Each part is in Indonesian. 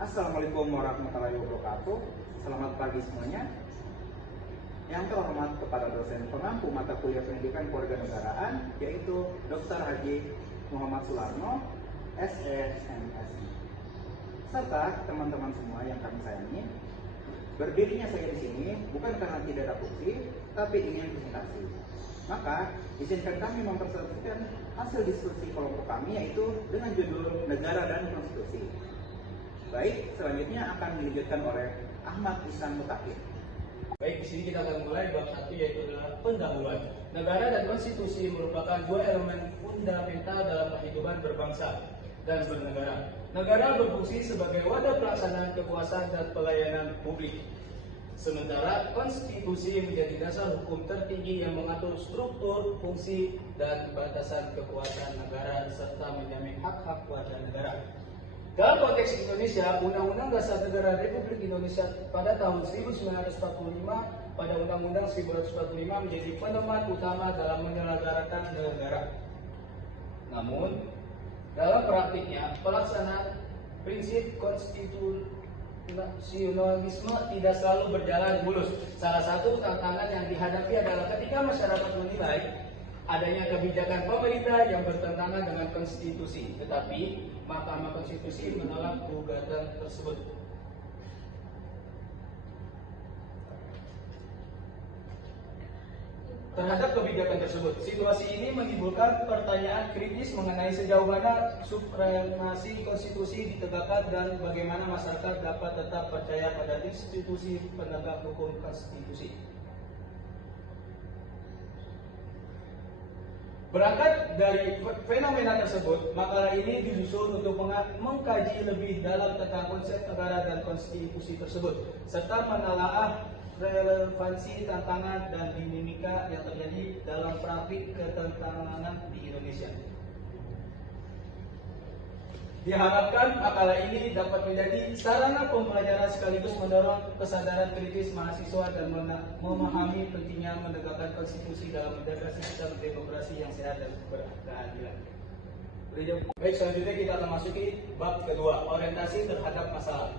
Assalamualaikum warahmatullahi wabarakatuh. Selamat pagi semuanya. Yang terhormat kepada dosen pengampu mata kuliah pendidikan kewarganegaraan, yaitu Dr. Haji Muhammad Sularno, SE/MSI, serta teman-teman semua yang kami sayangi. Berdirinya saya di sini bukan karena tidak ada bukti, tapi ingin presentasi. Maka, izinkan kami mempresentasikan hasil diskusi kelompok kami, yaitu dengan judul Negara dan Konstitusi. Baik, selanjutnya akan dilanjutkan oleh Ahmad Ihsan Mutakin. Baik, di sini kita akan mulai bab 1, yaitu adalah pendahuluan. Negara dan konstitusi merupakan dua elemen fundamental dalam kehidupan berbangsa dan bernegara. Negara berfungsi sebagai wadah pelaksanaan kekuasaan dan pelayanan publik. Sementara konstitusi menjadi dasar hukum tertinggi yang mengatur struktur, fungsi, dan batasan kekuasaan negara serta menjamin hak-hak warga negara. Dalam konteks Indonesia, Undang-Undang Dasar Negara Republik Indonesia pada tahun 1945 pada Undang-Undang 1945 menjadi pedoman utama dalam menyelenggarakan negara. Namun, dalam praktiknya, pelaksanaan prinsip konstitusionalisme tidak selalu berjalan mulus. Salah satu tantangan yang dihadapi adalah ketika masyarakat menilai adanya kebijakan pemerintah yang bertentangan dengan konstitusi, tetapi Mahkamah Konstitusi menolak gugatan tersebut. Terhadap kebijakan tersebut, situasi ini menimbulkan pertanyaan kritis mengenai sejauh mana supremasi konstitusi ditegakkan dan bagaimana masyarakat dapat tetap percaya pada institusi penegak hukum konstitusi. Berangkat dari fenomena tersebut, makalah ini disusun untuk mengkaji lebih dalam tentang konsep negara dan konstitusi tersebut, serta menelaah relevansi, tantangan, dan dinamika yang terjadi dalam praktik ketentangan di Indonesia. Diharapkan makalah ini dapat menjadi sarana pembelajaran sekaligus mendorong kesadaran kritis mahasiswa dan memahami pentingnya menegakkan konstitusi dalam menjaga sistem demokrasi yang sehat dan berkeadilan. Baik, selanjutnya kita akan masuki bab kedua, orientasi terhadap masalah.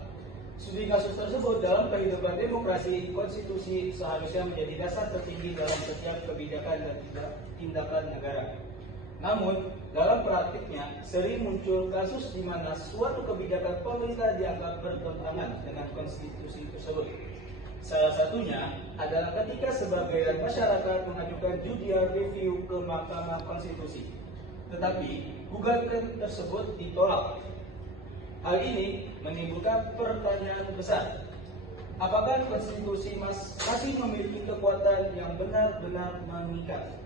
Studi kasus tersebut dalam kehidupan demokrasi, konstitusi seharusnya menjadi dasar tertinggi dalam setiap kebijakan dan tindakan negara. Namun, dalam praktiknya sering muncul kasus di mana suatu kebijakan pemerintah dianggap bertentangan dengan konstitusi tersebut. Salah satunya adalah ketika sebagian masyarakat mengajukan judicial review ke Mahkamah Konstitusi, tetapi gugatan tersebut ditolak. Hal ini menimbulkan pertanyaan besar. Apakah konstitusi masih memiliki kekuatan yang benar-benar mengikat?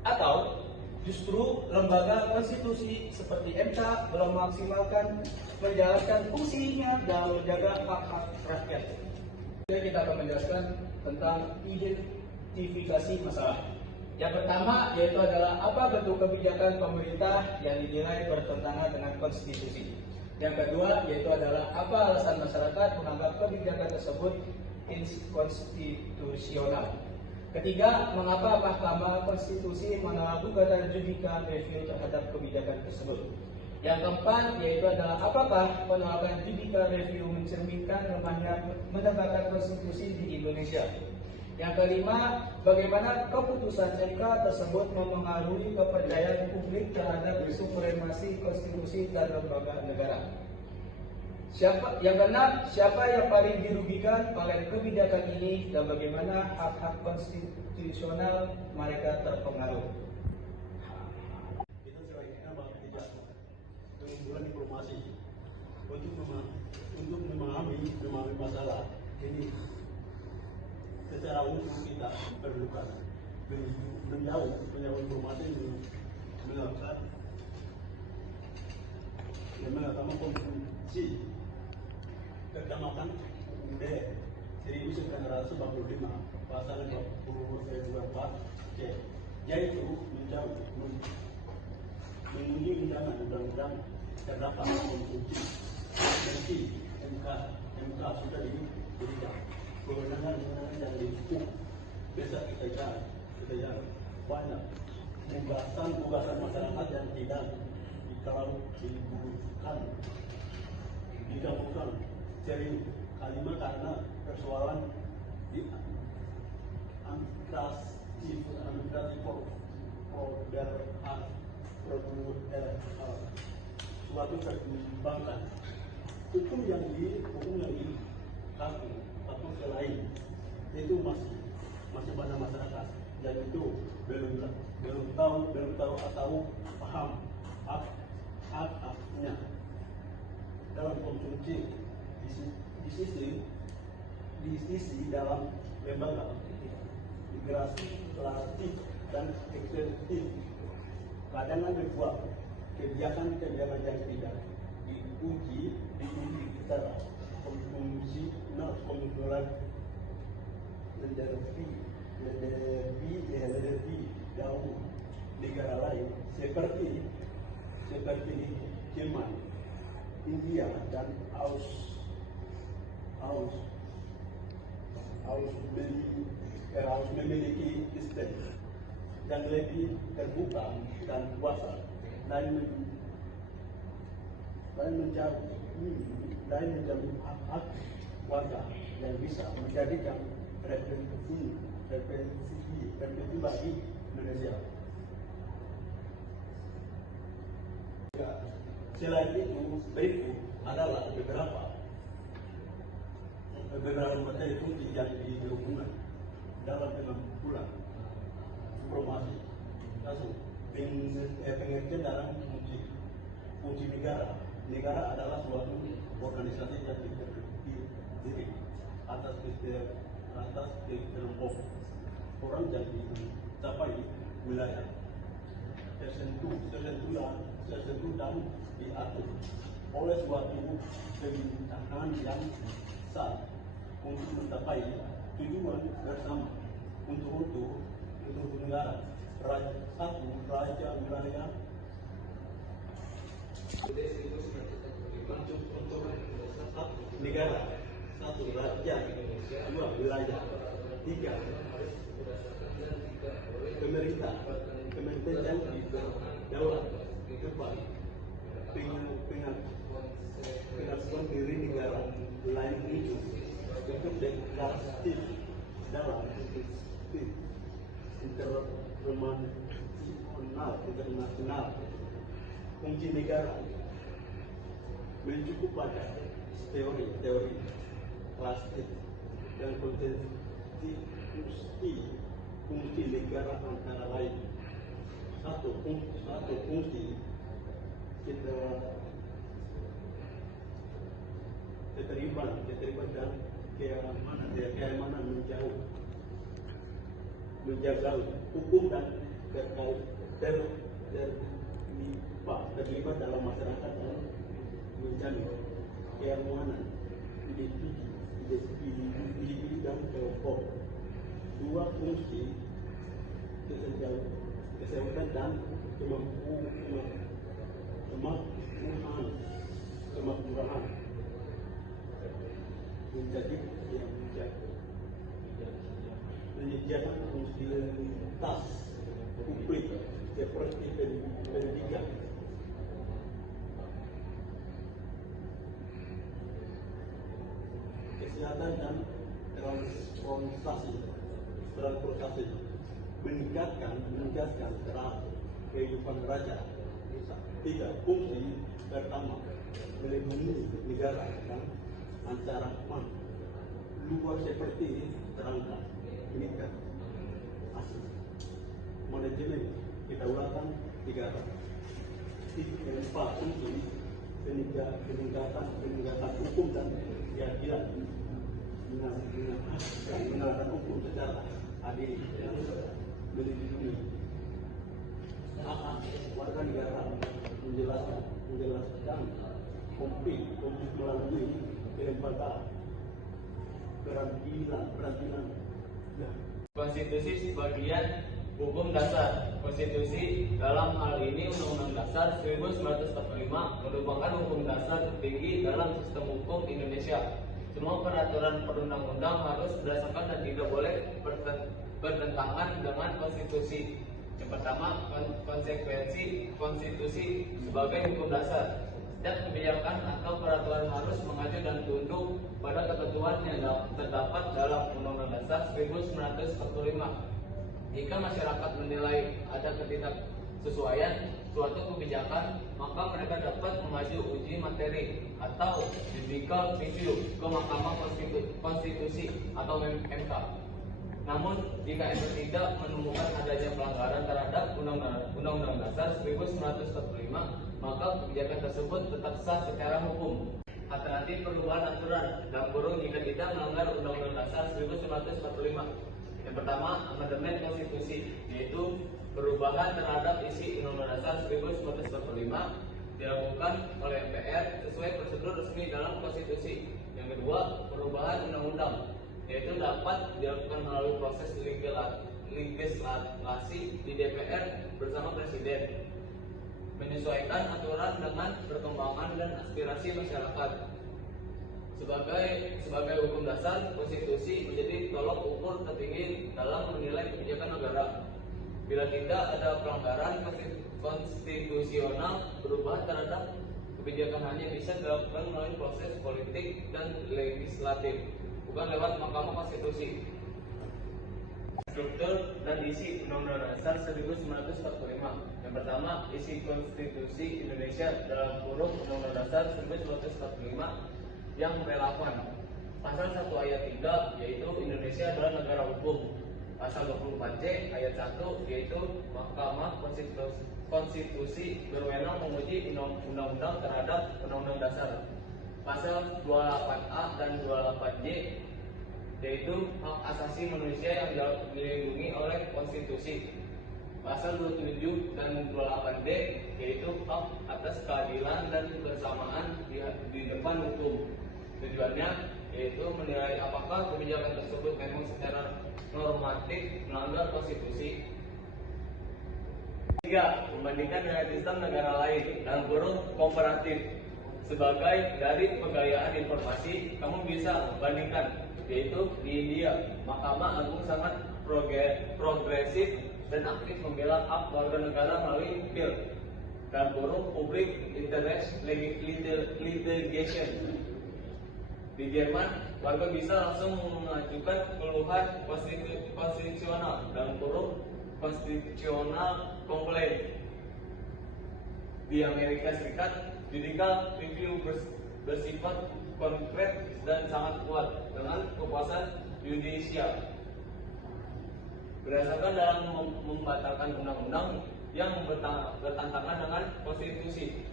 Atau justru lembaga konstitusi seperti MK belum maksimalkan menjalankan fungsinya dalam menjaga hak-hak rakyat. Jadi kita akan menjelaskan tentang identifikasi masalah. Yang pertama yaitu adalah apa bentuk kebijakan pemerintah yang dinilai bertentangan dengan konstitusi. Yang kedua yaitu adalah apa alasan masyarakat menganggap kebijakan tersebut inkonstitusional. Ketiga, mengapa Mahkamah Konstitusi menolak gugatan judicial review terhadap kebijakan tersebut. Yang keempat yaitu adalah apakah penolakan judicial review mencerminkan lemahnya menegakkan konstitusi di Indonesia. Yang kelima, bagaimana keputusan MK tersebut memengaruhi kepercayaan publik terhadap supremasi konstitusi dan lembaga negara. Yang keenam, siapa yang paling dirugikan oleh kebijakan ini dan bagaimana hak-hak konstitusional mereka terpengaruh. Kita sebaiknya tidak mengumumkan informasi untuk memahami masalah ini secara umum. Kita perlukan menjauh informasi mengatakan konstitusi Kecamatan UUD 1945 pasal 24 C, yaitu menguji undangan undang-undang terdapat konstitusi. Jadi MK sudah diberikan kewenangan yang cukup besar kita banyak gugatan masyarakat yang tidak kalau digabungkan serius kalimat karena persoalan di administratif suatu pertimbangan hukum yang di satu selain itu masih banyak masyarakat yang itu belum tahu atau paham hak-haknya dalam konsumsi di sisi dalam lembaga legislatif dan eksekutif kadang membuat kebijakan-kebijakan yang tidak diuji secara konstitusional lebih jauh negara lain seperti Jerman, India dan memiliki sistem yang lebih terbuka dan kuasa dan menjamin hak warga yang bisa menjadikan representasi bagi Indonesia. Selain itu, berikut adalah beberapa materi fungsi yang dihubungkan dalam pengumpulan informasi. Langsung, pengertian dalam fungsi negara. Negara adalah suatu organisasi yang terdiri atas kelompok orang yang dicapai wilayah tertentu dan diatur oleh suatu pemerintahan yang sah untuk mencapai tujuan bersama untuk negara satu raja wilayah negara satu raja dua wilayah tiga pemerintah yang berdaulat empat pengakuan diri negara lain itu untuk deklarasi dalam internasional fungsi negara mencukup pada teori klasik dan fungsi negara antara lain satu fungsi keterlibatan dan keamanan menjaga hukum dan terlibat dalam masyarakat dan menjamin keamanan individu dan kelompok. Dua fungsi kesehatan dan kemakmuran menjadi menyediakan fasilitas publik seperti pendidikan, kesehatan dan transportasi meningkatkan terang kehidupan raja. Tiga fungsi pertama melindungi negara dan ancaman luar seperti terangkat ini kan asli manajemen kedaulatan negara. Empat fungsi peningkatan hukum dan keadilan menegakkan hukum secara adil dan melindungi hak warga negara menjelaskan konflik melalui kelembagaan peradilan. Konstitusi sebagian hukum dasar. Konstitusi dalam hal ini Undang-Undang Dasar 1945 merupakan hukum dasar tertinggi dalam sistem hukum Indonesia. Semua peraturan perundang-undang harus berdasarkan dan tidak boleh bertentangan dengan konstitusi. Yang pertama, konsekuensi konstitusi sebagai hukum dasar. Setiap kebijakan atau peraturan harus mengacu dan tunduk pada ketentuan yang terdapat dalam Undang-Undang Dasar 1945. Jika masyarakat menilai ada ketidaksesuaian suatu kebijakan, maka mereka dapat mengaju uji materi atau judicial review ke Mahkamah Konstitusi atau MK. Namun, jika MK tidak menemukan adanya pelanggaran terhadap Undang-Undang Dasar 1945, maka kebijakan tersebut tetap sah secara hukum. Alternatif perubahan aturan dalam kurung jika tidak melanggar Undang-Undang Dasar 1945. Yang pertama, amandemen konstitusi, yaitu perubahan terhadap isi Undang-Undang Dasar 1945 dilakukan oleh MPR sesuai prosedur resmi dalam konstitusi. Yang kedua, perubahan undang-undang, yaitu dapat dilakukan melalui proses legislasi di DPR bersama Presiden, menyesuaikan aturan dengan perkembangan dan aspirasi masyarakat. Sebagai hukum dasar, konstitusi menjadi tolok ukur tertinggi dalam menilai kebijakan negara. Bila tidak ada pelanggaran konstitusional, perubahan terhadap kebijakan hanya bisa dilakukan melalui proses politik dan legislatif, bukan lewat Mahkamah Konstitusi. Struktur dan isi Undang-Undang Dasar 1945. Yang pertama, isi Konstitusi Indonesia dalam kurung Undang-Undang Dasar 1945 yang relevan. Pasal 1 ayat 3 yaitu Indonesia adalah negara hukum. Pasal 24C ayat 1 yaitu Mahkamah Konstitusi berwenang menguji undang-undang terhadap Undang-Undang Dasar. Pasal 28A dan 28J yaitu hak asasi manusia yang dilindungi oleh konstitusi. Pasal 27 dan 28D yaitu hak atas keadilan dan kebersamaan di depan hukum. Tujuannya yaitu menilai apakah kebijakan tersebut memang secara normatif melanggar konstitusi. 3. Membandingkan dengan sistem negara lain dalam kurung komparatif. Sebagai dari pegayaan informasi, kamu bisa bandingkan, yaitu di India, Mahkamah Agung sangat progresif dan aktif membela hak warga negara melalui PIL dan kurung Public Interest Litigation. Di Jerman, warga bisa langsung mengajukan keluhan konstitusional dan kurung Constitutional Complaint. Di Amerika Serikat, judicial review bersifat konkret dan sangat kuat dengan kekuasaan yudisial. Berdasarkan dalam membatalkan undang-undang yang bertentangan dengan konstitusi.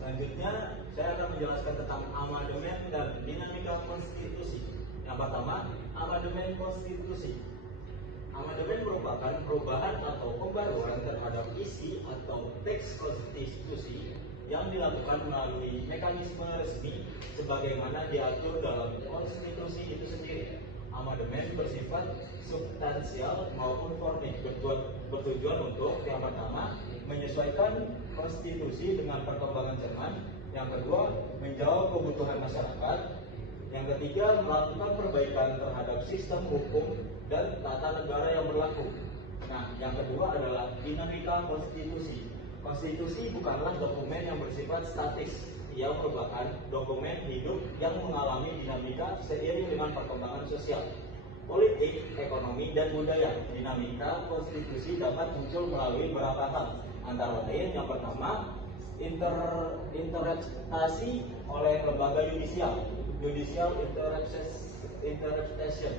Selanjutnya, saya akan menjelaskan tentang amandemen dan dinamika konstitusi. Yang pertama, amandemen konstitusi. Amandemen merupakan perubahan atau pembaruan terhadap isi atau teks konstitusi yang dilakukan melalui mekanisme resmi sebagaimana diatur dalam konstitusi itu sendiri. Amandemen bersifat substansial maupun formil, bertujuan untuk yang pertama menyesuaikan konstitusi dengan perkembangan zaman, yang kedua menjawab kebutuhan masyarakat, yang ketiga melakukan perbaikan terhadap sistem hukum dan tata negara yang berlaku. Nah, yang kedua adalah dinamika konstitusi. Konstitusi bukanlah dokumen yang bersifat statis. Ia merupakan dokumen hidup yang mengalami dinamika seiring dengan perkembangan sosial, politik, ekonomi, dan budaya. Dinamika konstitusi dapat muncul melalui beberapa hal. Antara lain, yang pertama, interpretasi oleh lembaga yudisial, judicial interpretation.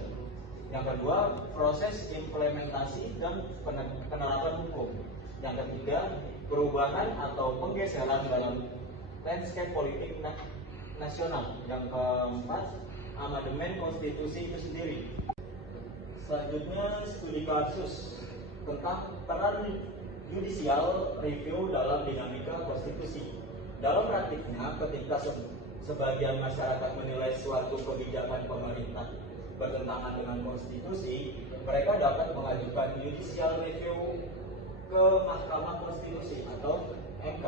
Yang kedua, proses implementasi dan penerapan hukum. Yang ketiga, perubahan atau penggeseran dalam landscape politik nasional. Yang keempat, amandemen konstitusi itu sendiri. Selanjutnya, studi kasus tentang peran judicial review dalam dinamika konstitusi. Dalam praktiknya, ketika sebagian masyarakat menilai suatu kebijakan pemerintah bertentangan dengan konstitusi, mereka dapat mengajukan judicial review ke Mahkamah Konstitusi atau MK.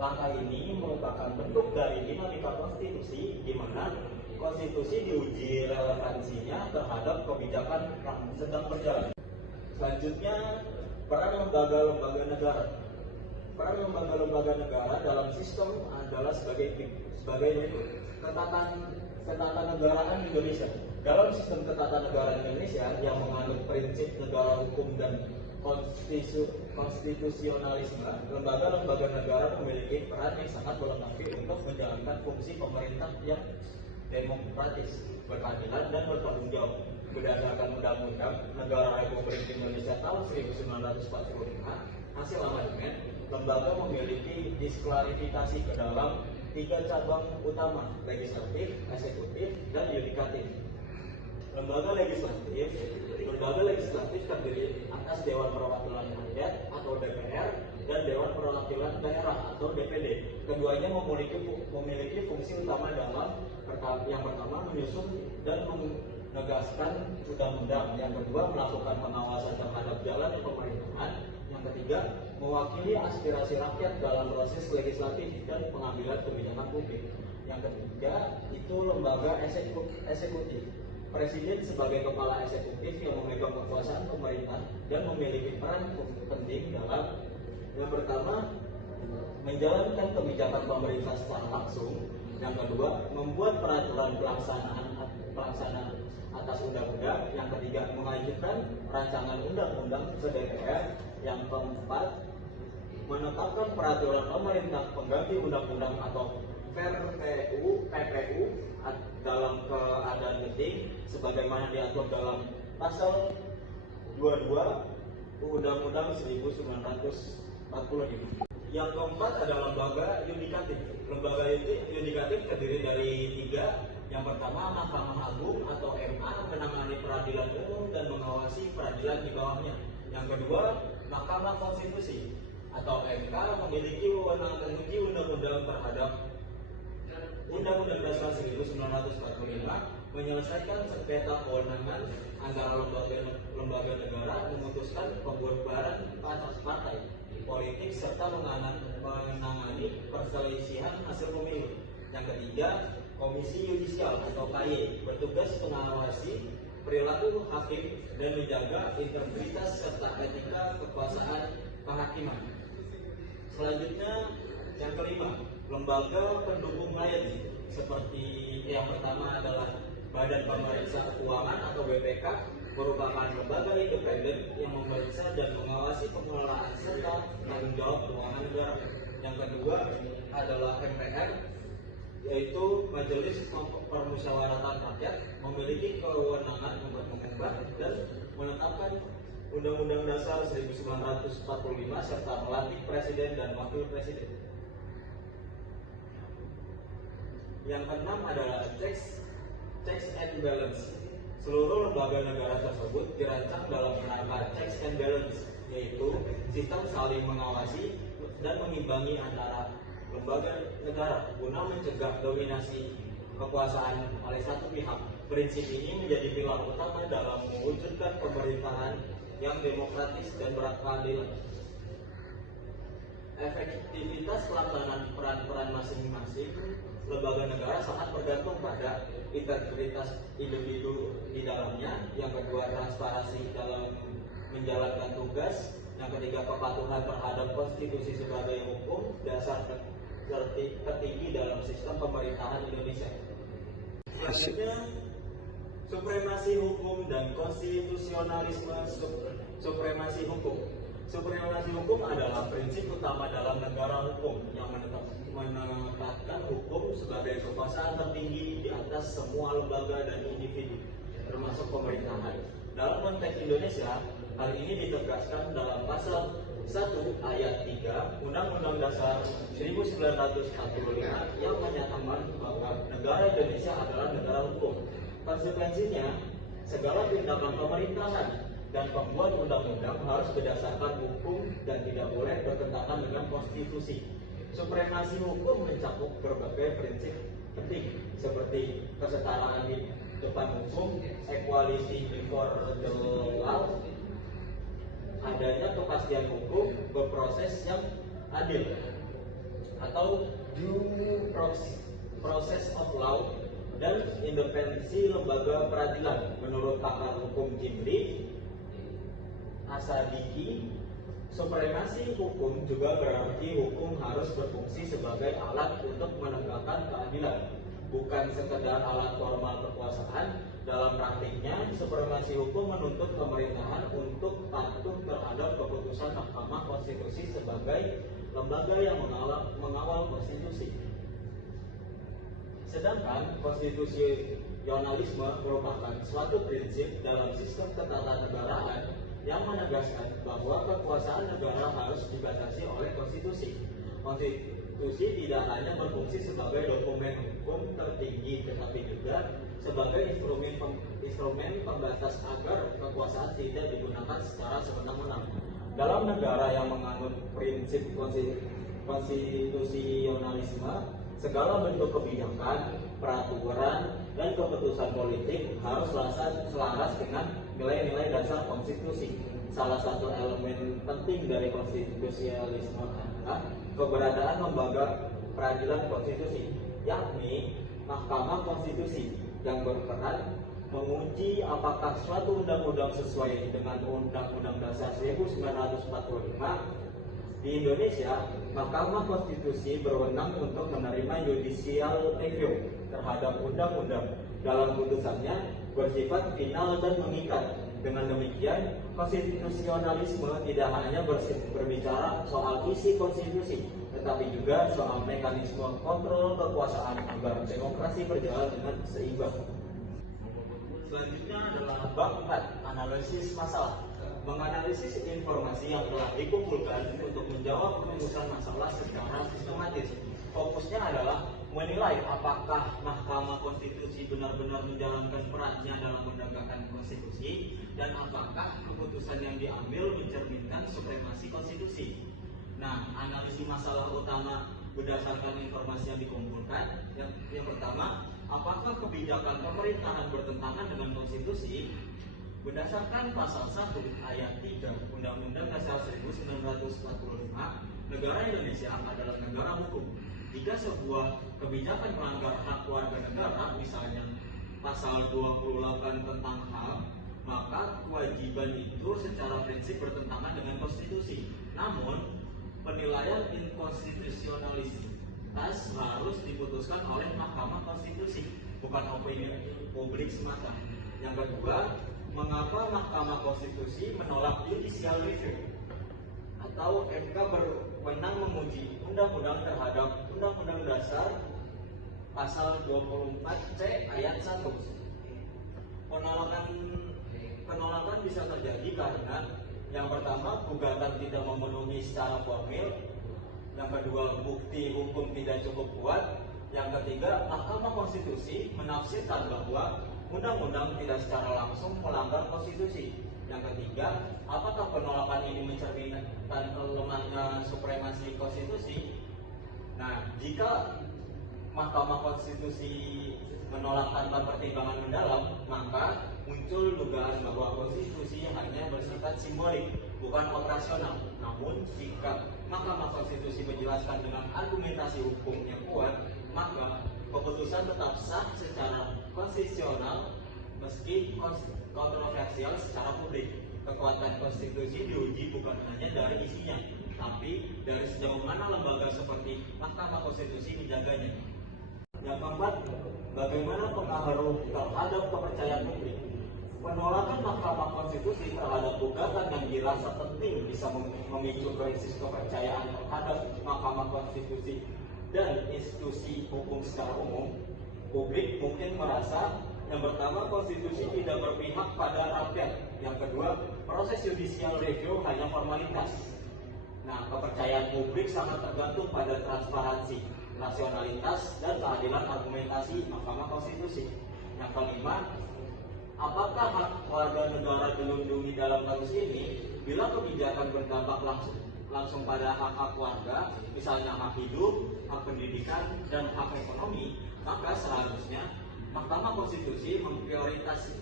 Langkah ini merupakan bentuk dari dinamika konstitusi di mana konstitusi diuji relevansinya terhadap kebijakan yang sedang berjalan. Selanjutnya, peran lembaga-lembaga negara. Peran lembaga-lembaga negara dalam sistem adalah sebagai ketatanegaraan Indonesia. Dalam sistem ketatanegaraan Indonesia yang menganut prinsip negara hukum dan konstitusionalisme, lembaga-lembaga negara memiliki peran yang sangat melengkapi untuk menjalankan fungsi pemerintah yang demokratis, berkeadilan, dan bertanggung jawab. Berdasarkan Undang-Undang Negara Republik Indonesia tahun 1945, hasil amandemen, lembaga memiliki disklarifikasi ke dalam 3 cabang utama: legislatif, eksekutif, dan yudikatif. Lembaga legislatif terdiri atas Dewan Perwakilan Rakyat atau DPR dan Dewan Perwakilan Daerah atau DPD. Keduanya memiliki fungsi utama dalam yang pertama menyusun dan menegaskan undang-undang, yang kedua melakukan pengawasan terhadap jalannya pemerintahan, yang ketiga mewakili aspirasi rakyat dalam proses legislatif dan pengambilan kebijakan publik. Yang ketiga itu lembaga eksekutif. Presiden sebagai kepala eksekutif yang memegang kekuasaan pemerintah dan memiliki peran penting dalam yang pertama menjalankan kebijakan pemerintah secara langsung, yang kedua membuat peraturan pelaksanaan atas undang-undang, yang ketiga mengajukan rancangan undang-undang ke DPR, yang keempat menetapkan peraturan pemerintah pengganti undang-undang atau PPU dalam keadaan genting sebagaimana diatur dalam pasal 22 Undang-Undang 1945. Yang keempat adalah lembaga yudikatif. Lembaga yudikatif terdiri dari 3. Yang pertama, Mahkamah Agung atau MA menangani peradilan umum dan mengawasi peradilan di bawahnya. Yang kedua, Mahkamah Konstitusi atau MK memiliki wewenang menguji undang-undang terhadap Undang-Undang Dasar 1945, menyelesaikan sengketa kewenangan antara lembaga negara, memutuskan pembubaran partai politik serta menangani perselisihan hasil pemilu. Yang ketiga, Komisi Yudisial atau KY bertugas mengawasi perilaku hakim dan menjaga integritas serta etika kekuasaan kehakiman. Selanjutnya, yang kelima, lembaga pendukung lain seperti yang pertama adalah Badan Pemeriksa Keuangan atau BPK, merupakan lembaga independen yang memeriksa dan mengawasi pengelolaan serta tanggung jawab keuangan negara. Yang kedua adalah MPR, yaitu Majelis Permusyawaratan Rakyat, memiliki kewenangan untuk mengubah dan menetapkan Undang-Undang Dasar 1945 serta melantik presiden dan wakil presiden. Yang keenam adalah checks and balance. Seluruh lembaga negara tersebut dirancang dalam kerangka checks and balance, yaitu sistem saling mengawasi dan mengimbangi antara lembaga negara guna mencegah dominasi kekuasaan oleh satu pihak. Prinsip ini menjadi pilar utama dalam mewujudkan pemerintahan yang demokratis dan berkeadilan. Efektivitas pelaksanaan peran-peran masing-masing lembaga negara sangat bergantung pada integritas individu di dalamnya. Yang kedua, transparansi dalam menjalankan tugas. Yang ketiga, kepatuhan terhadap konstitusi sebagai hukum dasar tertinggi dalam sistem pemerintahan Indonesia. Selanjutnya, supremasi hukum dan konstitusionalisme. Supremasi hukum. Supremasi hukum adalah prinsip utama dalam negara hukum yang menetapkan hukum sebagai kekuasaan tertinggi di atas semua lembaga dan individu, termasuk pemerintahan. Dalam konteks Indonesia, hal ini ditegaskan dalam pasal 1 ayat 3 Undang-Undang Dasar 1945 yang menyatakan bahwa negara Indonesia adalah negara hukum. Konsekuensinya, segala tindakan pemerintahan dan pembuat undang-undang harus berdasarkan hukum dan tidak boleh bertentangan dengan konstitusi. Supremasi hukum mencakup berbagai prinsip penting seperti kesetaraan di depan hukum, equality before the law, adanya kepastian hukum, berproses yang adil atau due process of law, dan independensi lembaga peradilan. Menurut pakar hukum Jimli, Asadiki, supremasi hukum juga berarti hukum harus berfungsi sebagai alat untuk menegakkan keadilan, bukan sekedar alat formal kekuasaan. Dalam praktiknya, supremasi hukum menuntut pemerintahan untuk patuh terhadap keputusan Mahkamah Konstitusi sebagai lembaga yang mengawal konstitusi. Sedangkan konstitusionalisme merupakan suatu prinsip dalam sistem ketatanegaraan yang menegaskan bahwa kekuasaan negara harus dibatasi oleh konstitusi. Konstitusi tidak hanya berfungsi sebagai dokumen hukum tertinggi, tetapi juga sebagai instrumen pembatas agar kekuasaan tidak digunakan secara sewenang-wenang. Dalam negara yang menganut prinsip konstitusionalisme, segala bentuk kebijakan, peraturan, dan keputusan politik harus selaras dengan nilai-nilai dasar konstitusi. Salah satu elemen penting dari konstitusionalisme adalah keberadaan lembaga peradilan konstitusi, yakni Mahkamah Konstitusi, yang berperan menguji apakah suatu undang-undang sesuai dengan Undang-Undang Dasar 1945. Di Indonesia, Mahkamah Konstitusi berwenang untuk menerima judicial review terhadap undang-undang. Dalam putusannya bersifat final dan mengikat. Dengan demikian, konstitusionalisme tidak hanya berbicara soal isi konstitusi, tetapi juga soal mekanisme kontrol kekuasaan agar demokrasi berjalan dengan seimbang. Selanjutnya adalah bab 4, analisis masalah. Menganalisis informasi yang telah dikumpulkan untuk menjawab perumusan masalah secara sistematis. Fokusnya adalah menilai apakah Mahkamah Konstitusi benar-benar menjalankan perannya dalam menegakkan konstitusi dan apakah keputusan yang diambil mencerminkan supremasi konstitusi. Nah, analisis masalah utama berdasarkan informasi yang dikumpulkan. Yang pertama, apakah kebijakan pemerintahan bertentangan dengan konstitusi? Berdasarkan pasal 1 ayat 3 Undang-Undang Dasar 1945, negara Indonesia adalah negara hukum. Jika sebuah kebijakan melanggar hak warga negara, misalnya pasal 28 tentang HAM, maka kewajiban itu secara prinsip bertentangan dengan konstitusi. Namun, penilaian inkonstitusionalitas harus diputuskan oleh Mahkamah Konstitusi, bukan opini publik semata. Yang kedua, mengapa Mahkamah Konstitusi menolak judicial review atau MK berwenang menguji undang-undang terhadap Undang-Undang Dasar pasal 24C ayat 1. Penolakan bisa terjadi karena yang pertama, gugatan tidak memenuhi secara formil. Yang kedua, bukti hukum tidak cukup kuat. Yang ketiga, Mahkamah Konstitusi menafsirkan bahwa undang-undang tidak secara langsung melanggar konstitusi. Yang ketiga, apakah penolakan ini mencerminkan lemahnya supremasi konstitusi? Nah, jika Mahkamah Konstitusi menolak tanpa pertimbangan mendalam, maka muncul dugaan bahwa konstitusi hanya bersifat simbolik, bukan operasional. Namun, jika Mahkamah Konstitusi menjelaskan dengan argumentasi hukum yang kuat, maka keputusan tetap sah secara konstitusional meski kontroversial secara publik. Kekuatan konstitusi diuji bukan hanya dari isinya, tapi dari sejauh mana lembaga seperti Mahkamah Konstitusi menjaganya. Yang keempat, bagaimana pengaruh terhadap kepercayaan publik. Penolakan Mahkamah Konstitusi terhadap gugatan yang dirasa penting bisa memicu krisis kepercayaan terhadap Mahkamah Konstitusi dan institusi hukum secara umum. Publik mungkin merasa yang pertama, konstitusi tidak berpihak pada rakyat. Yang kedua, proses judicial review hanya formalitas. Nah, kepercayaan publik sangat tergantung pada transparansi, rasionalitas, dan keadilan argumentasi Mahkamah Konstitusi. Yang kelima, apakah hak warga negara dilindungi dalam kasus ini? Bila kebijakan berdampak langsung pada hak-hak warga, misalnya hak hidup, hak pendidikan, dan hak ekonomi, maka seharusnya Mahkamah Konstitusi memprioritaskan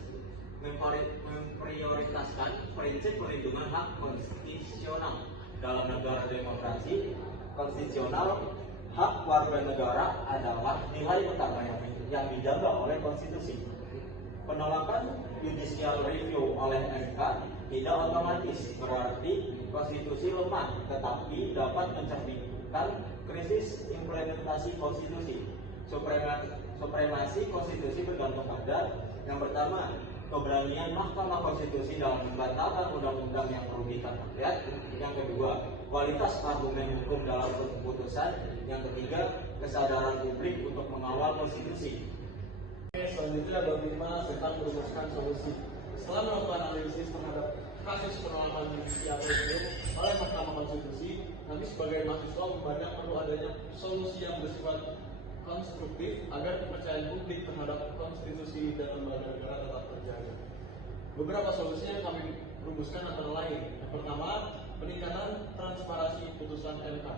prinsip perlindungan hak konstitusional. Dalam negara demokrasi konstitusional, hak warga negara adalah nilai utama yang dijaga oleh konstitusi. Penolakan judicial review oleh MK tidak otomatis berarti konstitusi lemah, tetapi dapat mencerminkan krisis implementasi konstitusi. Supremasi konstitusi bergantung pada yang pertama, keberanian Mahkamah Konstitusi dalam membatalkan undang-undang yang merugikan rakyat. Yang kedua, kualitas argumen hukum dalam keputusan. Yang ketiga, kesadaran publik untuk mengawal konstitusi. Selanjutnya bab 5 tentang merumuskan solusi. Setelah melakukan analisis terhadap kasus penolakan judicial review oleh Mahkamah Konstitusi, kami sebagai mahasiswa memandang perlu adanya solusi yang bersifat konstruktif agar kepercayaan publik terhadap konstitusi dan lembaga negara tetap terjaga. Beberapa solusi yang kami rumuskan antara lain: yang pertama, peningkatan transparansi putusan MK.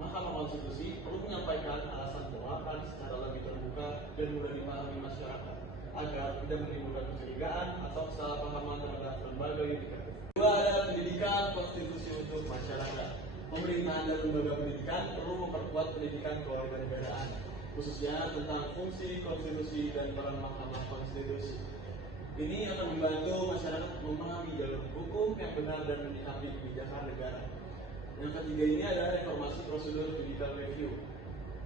Mahkamah Konstitusi perlu menyampaikan alasan penolakan secara lebih terbuka dan mudah dipahami masyarakat agar tidak menimbulkan kecurigaan atau kesalahpahaman terhadap lembaga yudikatif. Kedua adalah pendidikan konstitusi untuk masyarakat. Pemerintahan dan lembaga pendidikan perlu memperkuat pendidikan kewarganegaraan, khususnya tentang fungsi konstitusi dan peran Mahkamah Konstitusi. Ini akan membantu masyarakat memahami jalur hukum yang benar dan menyikapi kebijakan negara. Yang ketiga ini adalah reformasi prosedur judicial review.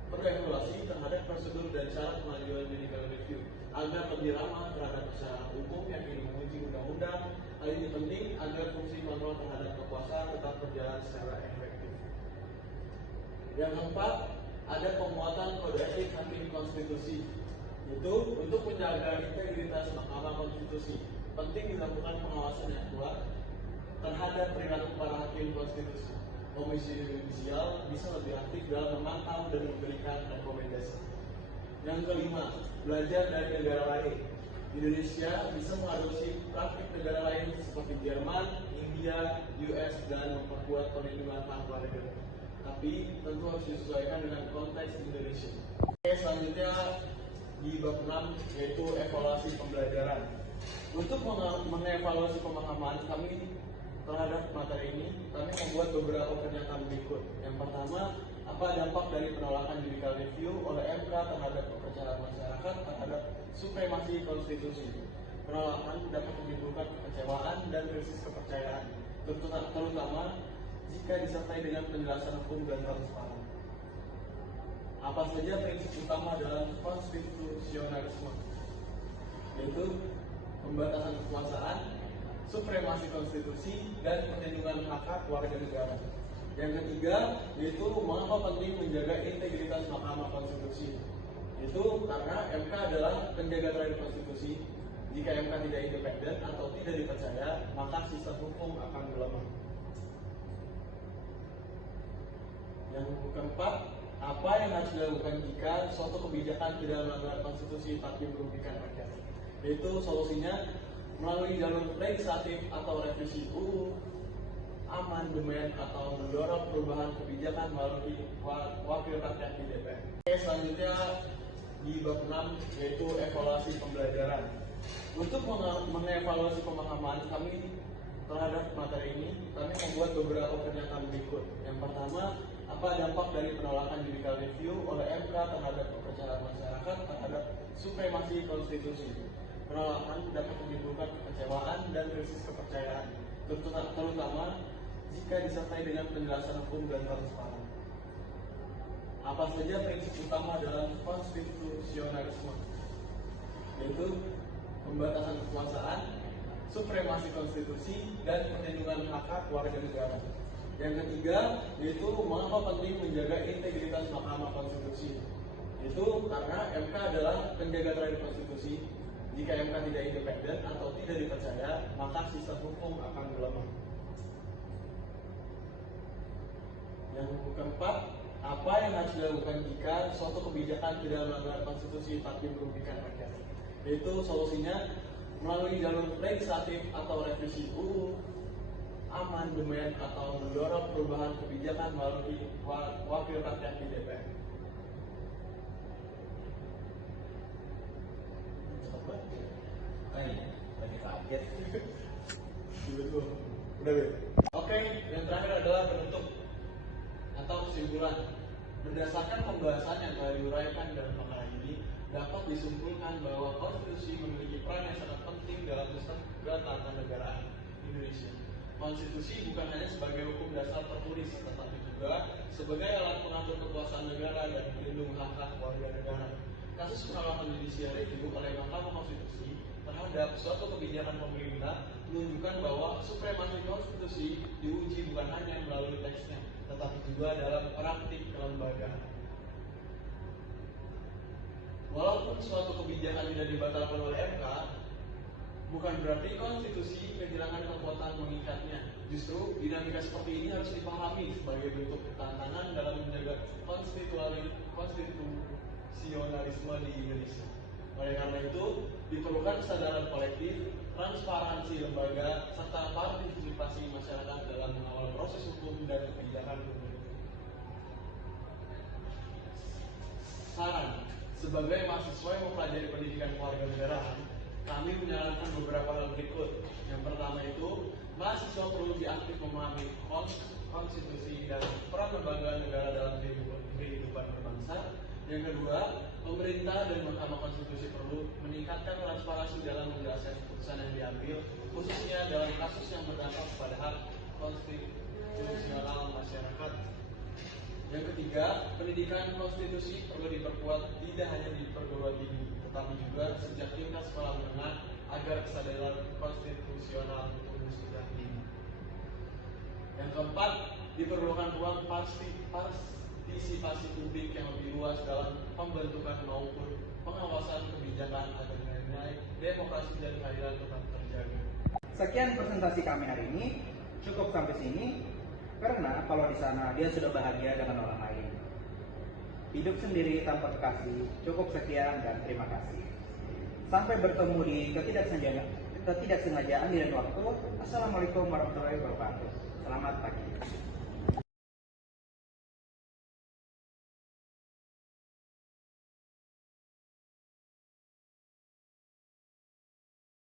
Perevaluasi terhadap prosedur dan syarat pengajuan judicial review agar lebih ramah terhadap persyaratan hukum yang ingin menguji undang-undang. Hal ini penting agar fungsi kontrol terhadap kekuasaan tetap berjalan secara efektif. Yang keempat, ada penguatan kode etik hakim konstitusi, yaitu untuk menjaga integritas Mahkamah Konstitusi. Penting dilakukan pengawasan yang kuat terhadap perilaku para hakim konstitusi. Komisi Yudisial bisa lebih aktif dalam memantau dan memberikan rekomendasi. Yang kelima, belajar dari negara lain. Indonesia bisa mengadopsi praktik negara lain seperti Jerman, India, US, dan memperkuat perlindungan hak warga negara. Tapi tentu harus disesuaikan dengan konteks Indonesia. Oke, selanjutnya di bab 6 yaitu evaluasi pembelajaran. Untuk mengevaluasi pemahaman kami terhadap materi ini, kami membuat beberapa pernyataan berikut. Yang pertama, apa dampak dari penolakan judicial review oleh MK terhadap kepercayaan masyarakat terhadap supremasi konstitusi? Penolakan dapat menimbulkan kekecewaan dan krisis kepercayaan, terutama jika disertai dengan penjelasan hukum dan transparan. Apa saja prinsip utama dalam konstitusionalisme? Yaitu pembatasan kekuasaan, supremasi konstitusi, dan perlindungan hak warga negara. Yang ketiga, yaitu mengapa penting menjaga integritas Mahkamah Konstitusi. Itu karena MK adalah penjaga terakhir konstitusi. Jika MK tidak independen atau tidak dipercaya, maka sistem hukum akan melemah. Yang keempat, apa yang harus dilakukan jika suatu kebijakan tidak melanggar konstitusi tapi merugikan rakyat? Yaitu solusinya melalui jalur legislatif atau revisi UU, amandemen atau mendorong perubahan kebijakan melalui wakil rakyat di DPR. Oke, selanjutnya di bab 6 yaitu evaluasi pembelajaran. Untuk mengevaluasi pemahaman kami terhadap materi ini, kami membuat beberapa pernyataan berikut. Yang pertama, apa dampak dari penolakan judicial review oleh MK terhadap kepercayaan masyarakat terhadap supremasi konstitusi? Penolakan dapat menimbulkan kekecewaan dan krisis kepercayaan, terutama jika disertai dengan penjelasan hukum dan transparan. Apa saja prinsip utama dalam konstitusionalisme? Yaitu pembatasan kekuasaan, supremasi konstitusi, dan perlindungan hak warga negara. Yang ketiga, yaitu mengapa penting menjaga integritas Mahkamah Konstitusi. Itu karena MK adalah penjaga terakhir konstitusi. Jika MK tidak independen atau tidak dipercaya, maka sistem hukum akan melemah. Yang keempat, apa yang harus dilakukan jika suatu kebijakan tidak melanggar konstitusi tapi merugikan rakyat? Yaitu solusinya melalui jalur legislatif atau revisi UU, amandemen atau mendorong perubahan kebijakan melalui wakil rakyat di DPR. Lagi kaget. Oke, yang terakhir adalah penutup atau kesimpulan. Berdasarkan pembahasan yang telah diuraikan dalam perkara ini, dapat disimpulkan bahwa konstitusi memiliki peran yang sangat penting dalam sistem ketatanegaraan. Indonesia. Konstitusi bukan hanya sebagai hukum dasar tertulis, tetapi juga sebagai alat pengatur kekuasaan negara dan pelindung hak-hak warga negara. Kasus penolakan judicial review oleh Mahkamah Konstitusi terhadap suatu kebijakan pemerintah menunjukkan bahwa supremasi konstitusi diuji bukan hanya melalui teksnya, tetapi juga dalam praktik kelembagaan. Walaupun suatu kebijakan tidak dibatalkan oleh MK, bukan berarti konstitusi kehilangan kekuatan mengikatnya. Justru dinamika seperti ini harus dipahami sebagai bentuk tantangan dalam menjaga konstitusionalisme di Indonesia. Oleh karena itu, diperlukan kesadaran kolektif, transparansi lembaga, serta partisipasi masyarakat dalam mengawal proses hukum dan kebijakan pemerintah. Saran, sebagai mahasiswa yang mempelajari pendidikan kewarganegaraan, kami menyarankan beberapa hal berikut. Yang pertama itu, mahasiswa perlu lebih aktif memahami konstitusi dan peran lembaga negara dalam kehidupan berbangsa. Yang kedua, pemerintah dan Mahkamah Konstitusi perlu meningkatkan transparansi dalam menjelaskan keputusan yang diambil, khususnya dalam kasus yang berdampak pada hak konstitusional masyarakat. Yang ketiga, pendidikan konstitusi perlu diperkuat tidak hanya di perguruan tinggi, tetapi juga sejak tingkat sekolah menengah agar kesadaran konstitusional tumbuh sejak dini. Yang keempat, diperlukan ruang partisipasi publik yang lebih luas dalam pembentukan maupun pengawasan kebijakan agar nilai demokrasi dan keadilan tetap terjaga. Sekian presentasi kami hari ini. Cukup sampai sini, karena kalau di sana dia sudah bahagia dengan orang lain. Hidup sendiri tanpa kekasih. Cukup sekian dan terima kasih. Sampai bertemu di ketidaksengajaan di lain waktu. Assalamualaikum warahmatullahi wabarakatuh. Selamat pagi.